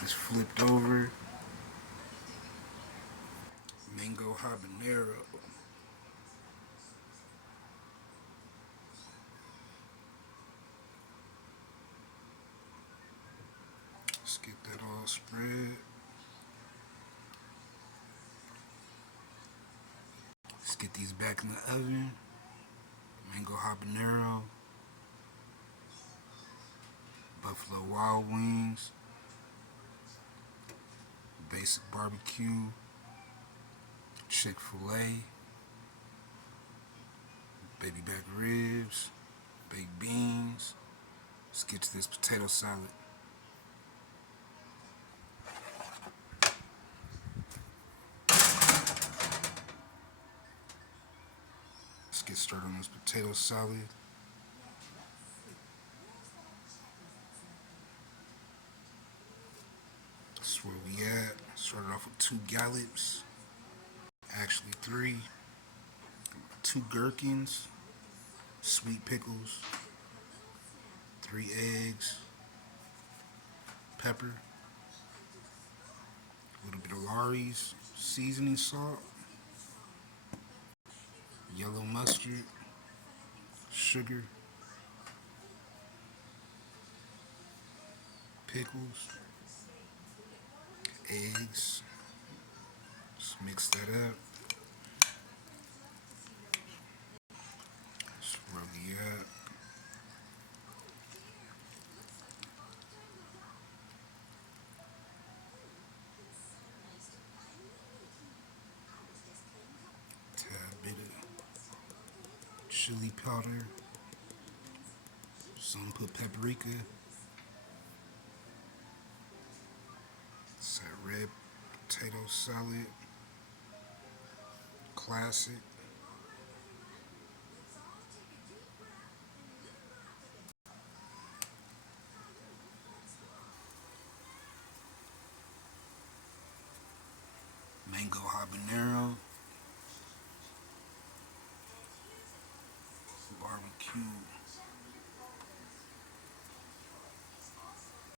this flipped over. Mango habanero. Let's get that all spread. Let's get these back in the oven. Mango habanero. Buffalo Wild Wings. Basic barbecue. Chick-fil-A. Baby back ribs. Baked beans. Let's get to this potato salad. Let's get started on this potato salad. That's where we at. Started off with 2 scallops. Actually 3. 2 gherkins. Sweet pickles. 3 eggs. Pepper. A little bit of Lawry's seasoning salt. Yellow mustard. Sugar. Pickles. Eggs. Let's mix that up. That's where we at. Tad bit of chili powder. Some put paprika. It's that red potato salad. Classic. Mango habanero. Barbecue